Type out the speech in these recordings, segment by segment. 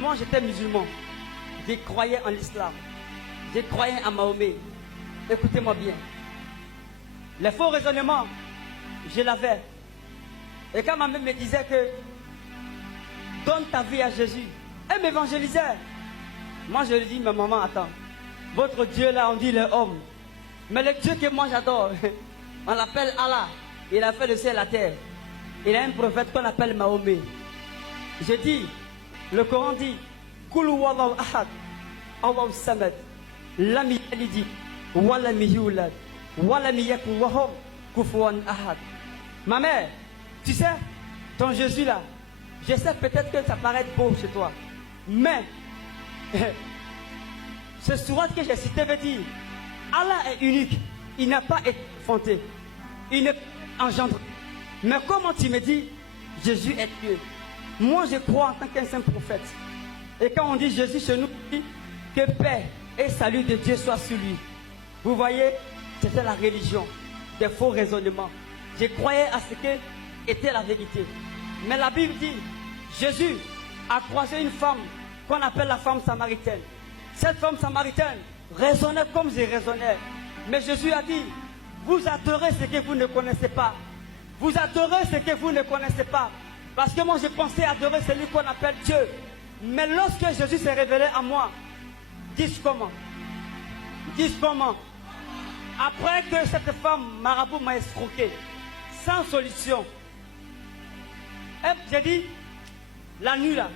Moi, j'étais musulman. Je croyais en l'islam. Je croyais en Mahomet. Écoutez-moi bien. Les faux raisonnements, je l'avais. Et quand ma mère me disait que donne ta vie à Jésus, elle m'évangélisait. Moi, je lui dis, mais maman, attends. Votre Dieu là, on dit le homme. Mais le Dieu que moi j'adore, on l'appelle Allah. Il a fait le ciel et la terre. Il a un prophète qu'on appelle Mahomet. Je dis, le Coran dit, Kul wallahu ahad, Allahu samad, lam yalid, wa lam yulad, wa lam yakun lahu kufuwan ahad. Ma mère, tu sais, ton Jésus là, je sais peut-être que ça paraît beau chez toi, mais ce sourate que j'ai cité veut dire, Allah est unique, il n'a pas été enfanté, il n'est pas engendré. Mais comment tu me dis, Jésus est Dieu? Moi je crois en tant qu'un saint prophète. Et quand on dit Jésus chez nous, on dit que paix et salut de Dieu soit sur lui. Vous voyez, c'était la religion, des faux raisonnements. Je croyais à ce que était la vérité. Mais la Bible dit, Jésus a croisé une femme qu'on appelle la femme samaritaine. Cette femme samaritaine raisonnait comme je raisonnais. Mais Jésus a dit, vous adorez ce que vous ne connaissez pas. Vous adorez ce que vous ne connaissez pas. Parce que moi je pensais adorer celui qu'on appelle Dieu. Mais lorsque Jésus s'est révélé à moi, dis comment? Dis comment? Après que cette femme marabout m'a escroqué, sans solution, j'ai dit, la nuit là,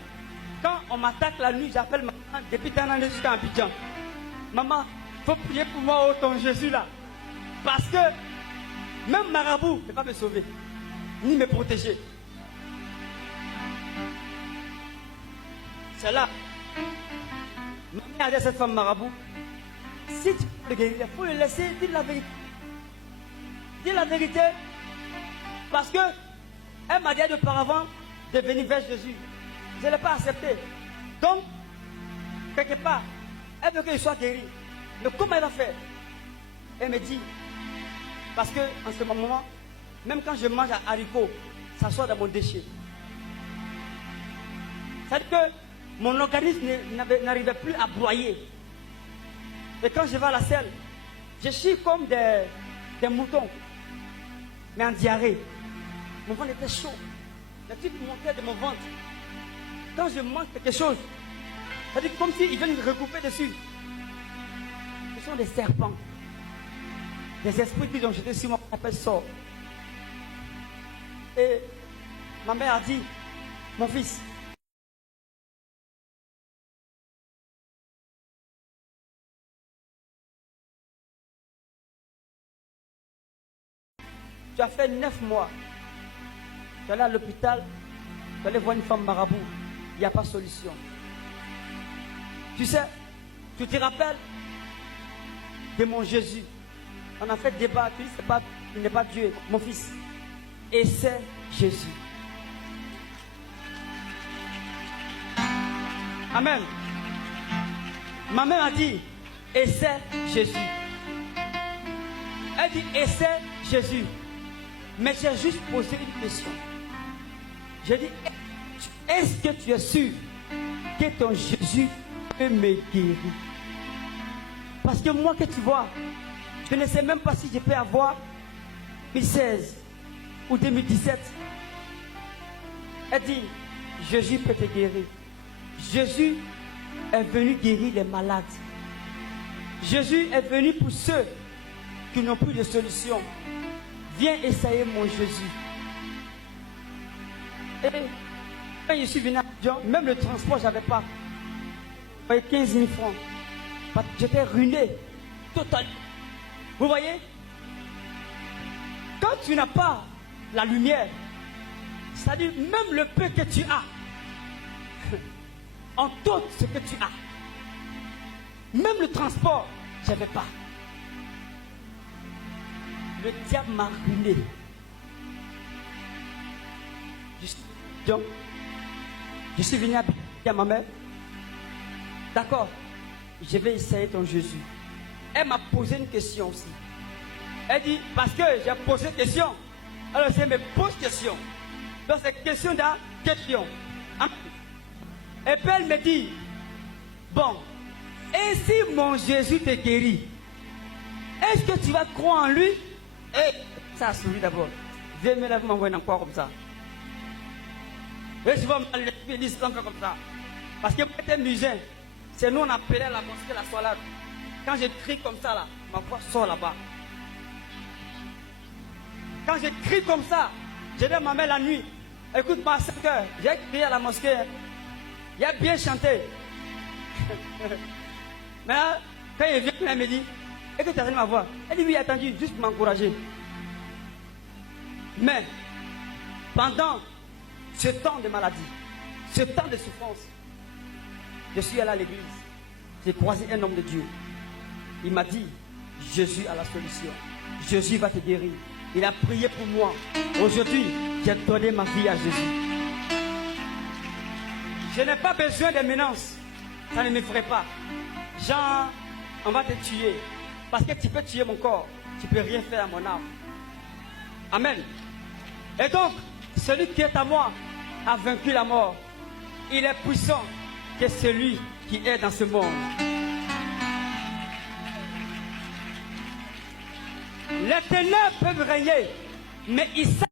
quand on m'attaque la nuit, j'appelle maman depuis Tanane jusqu'à Abidjan. Maman, faut prier pour moi, oh ton Jésus là. Parce que même marabout ne peut pas me sauver, ni me protéger. C'est là. Maman a dit à cette femme marabout, si tu peux le guérir, il faut le laisser dire la vérité. Dire la vérité. Parce que elle m'a dit auparavant de venir vers Jésus. Je ne l'ai pas accepté. Donc, quelque part, elle veut qu'il soit guéri. Mais comment elle va faire? Elle me dit, parce que en ce moment, même quand je mange un haricot, ça sort dans mon déchet. C'est-à-dire que mon organisme n'arrivait plus à broyer. Et quand je vais à la selle, je suis comme des moutons, mais en diarrhée. Mon ventre était chaud. La tube montait de mon ventre. Quand je mange quelque chose, c'est-à-dire comme s'ils viennent recouper dessus. Ce sont des serpents. Des esprits qui ont jeté sur moi, qu'on appelle sort. Et ma mère a dit, mon fils, tu as fait 9 mois. Tu es allé à l'hôpital, tu allais voir une femme marabout. Il n'y a pas de solution. Tu sais, tu te rappelles de mon Jésus. On a fait débat, tu dis, il n'est pas Dieu, mon fils. Et c'est Jésus. Amen. Ma mère a dit, et c'est Jésus. Elle dit, et c'est Jésus. Mais j'ai juste posé une question. J'ai dit, est-ce que tu es sûr que ton Jésus peut me guérir? Parce que moi que tu vois, je ne sais même pas si je peux avoir 2016 ou 2017. Elle dit, Jésus peut te guérir. Jésus est venu guérir les malades. Jésus est venu pour ceux qui n'ont plus de solution. Viens essayer mon Jésus. Et quand je suis venu à Abidjan, même le transport, je n'avais pas. J'avais 15 000 francs. Parce que j'étais ruiné. Totalement. Vous voyez? Quand tu n'as pas la lumière, c'est-à-dire même le peu que tu as, on t'ôte ce que tu as. Même le transport, je n'avais pas. Le diable m'a ruiné. Je suis venu à ma mère. D'accord, je vais essayer ton Jésus. Elle m'a posé une question aussi. Elle dit, parce que j'ai posé une question, alors je me pose question. Donc c'est question d'un question. Et puis elle me dit, bon, et si mon Jésus te guérit, est-ce que tu vas croire en lui? Et ça a souri d'abord. Viens me lève m'envoyer encore comme ça. Et souvent, les disent comme ça. Parce que moi, j'étais musée. C'est nous, on appelait la mosquée la soirée. Quand je crie comme ça, là, ma voix sort là-bas. Quand je crie comme ça, je dis à ma mère la nuit, écoute-moi à 5 heures, j'ai crié à la mosquée. Il a bien chanté. Mais là, quand il vient, elle me dit, est-ce que tu as entendu ma voix? Elle dit, oui, attendu, juste pour m'encourager. Mais, pendant ce temps de maladie, ce temps de souffrance, je suis allé à l'église. J'ai croisé un homme de Dieu. Il m'a dit, Jésus a la solution. Jésus va te guérir. Il a prié pour moi. Aujourd'hui, j'ai donné ma vie à Jésus. Je n'ai pas besoin de menaces. Ça ne me ferait pas. Jean, on va te tuer. Parce que tu peux tuer mon corps. Tu ne peux rien faire à mon âme. Amen. Et donc, celui qui est à moi a vaincu la mort. Il est puissant que celui qui est dans ce monde. Les ténèbres peuvent régner, mais ils savent